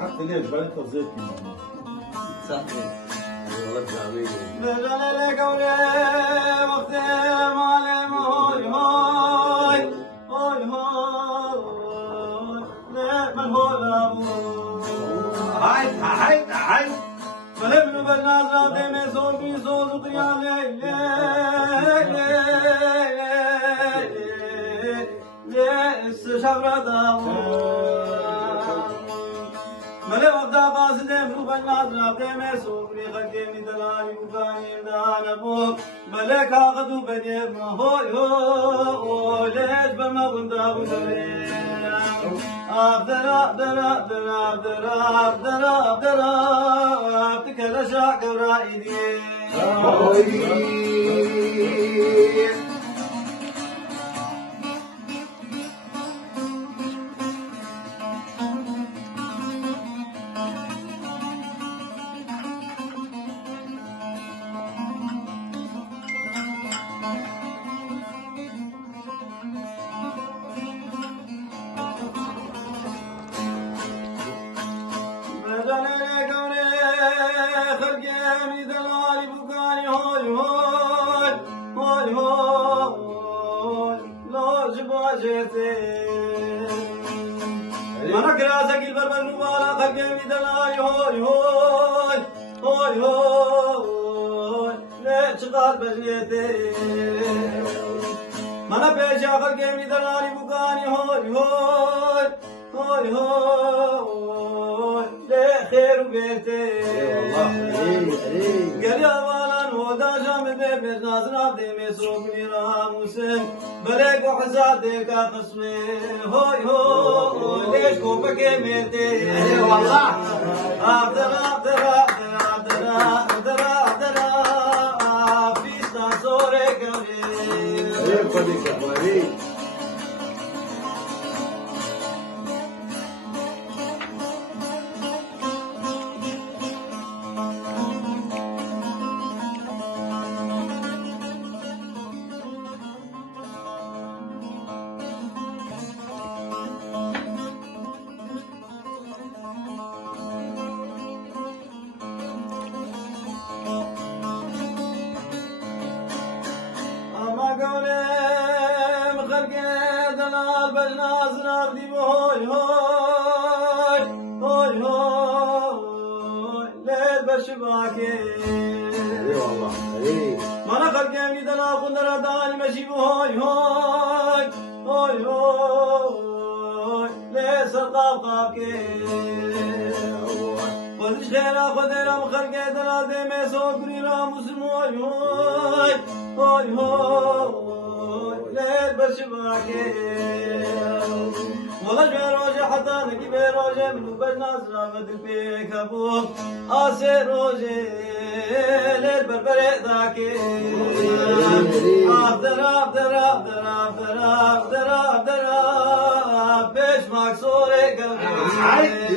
حتى ليش بالك زيت صحيح والله بزعمين بجلال قولي وقتي مالي هوي هوي هوي هوي من هو لابو هاي فلم بالناس رابطي من صوت من صوت وطريان لي استشعر داو ملي وقتا قاصدي مروب الناس رابطي من صوت من خلقي من دلالي وكاني مدانا بوك ملي كاقدو بديب ما هوي هوي ليش بما قندا ودري أبدرا تكلا شاك ورائدي أنا كراسة كل بربر نبالا خلقي ميدلاي هوي هوي هوي هوي ليش قال بجنيتي أنا بيشا خلقي ميدلالي بكاني هوي هوي هوي هوي ليه خير بيتي قال يا والا نودا جام بيبني نازنا بدي مسروق نيراموسن بليك وحزادك قسمي هوي هوي ليش كوبك ميتي والله أبدرا فيسنا صوري قبلي بجناز نابدي هوي هوي هوي هوي ليل بشباكي والله مانا خلقي من دلا قندرة داني مشيب هوي هوي هوي هوي ليل سرقاب قابكي وزش خيرا خديرا مخلقي دلا دي ميسو قريرا مسلم هوي هوي هوي هوي ليل بشباكي والله جوروجي حتى نجيب روجي من بجناس رافد البيك ابوك آسي روجي ليل بربري ذاكي أبدرا بيش ماك صوري قلبي